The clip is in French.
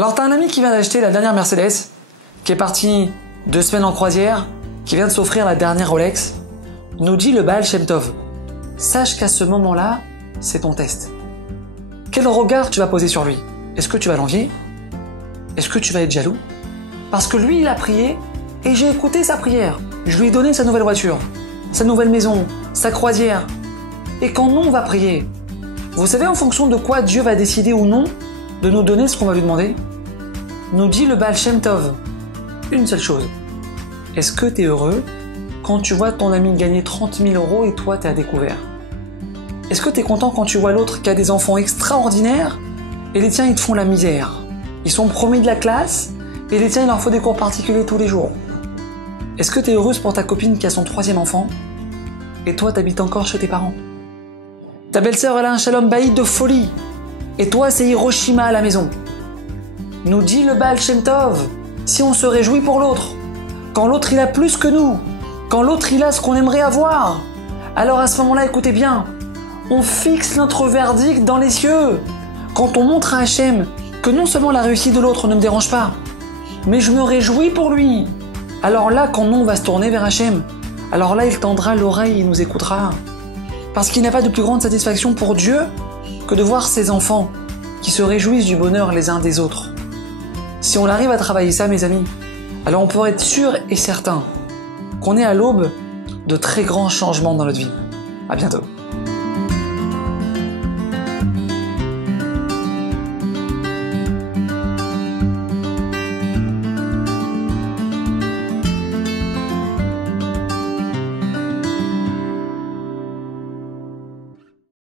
Alors t'as un ami qui vient d'acheter la dernière Mercedes, qui est parti 2 semaines en croisière, qui vient de s'offrir la dernière Rolex, nous dit le Baal Shem Tov. Sache qu'à ce moment-là, c'est ton test. Quel regard tu vas poser sur lui? Est-ce que tu vas l'envier? Est-ce que tu vas être jaloux? Parce que lui, il a prié, et j'ai écouté sa prière. Je lui ai donné sa nouvelle voiture, sa nouvelle maison, sa croisière. Et quand nous, on va prier, vous savez en fonction de quoi Dieu va décider ou non de nous donner ce qu'on va lui demander? Nous dit le Baal Shem Tov une seule chose. Est-ce que tu es heureux quand tu vois ton ami gagner 30 000 € et toi, tu es à découvert? Est-ce que tu es content quand tu vois l'autre qui a des enfants extraordinaires et les tiens, ils te font la misère? Ils sont premiers de la classe et les tiens, il leur faut des cours particuliers tous les jours. Est-ce que tu es heureuse pour ta copine qui a son 3e enfant et toi, tu habites encore chez tes parents? Ta belle-sœur, elle a un shalom baïd de folie et toi, c'est Hiroshima à la maison. Nous dit le Baal Shem Tov, si on se réjouit pour l'autre, quand l'autre il a plus que nous, quand l'autre il a ce qu'on aimerait avoir, alors à ce moment-là, écoutez bien, on fixe notre verdict dans les cieux. Quand on montre à Hachem que non seulement la réussite de l'autre ne me dérange pas, mais je me réjouis pour lui, alors là, quand on va se tourner vers Hachem, alors là, il tendra l'oreille et il nous écoutera. Parce qu'il n'y a pas de plus grande satisfaction pour Dieu que de voir ses enfants qui se réjouissent du bonheur les uns des autres. Si on arrive à travailler ça, mes amis, alors on peut être sûr et certain qu'on est à l'aube de très grands changements dans notre vie. À bientôt.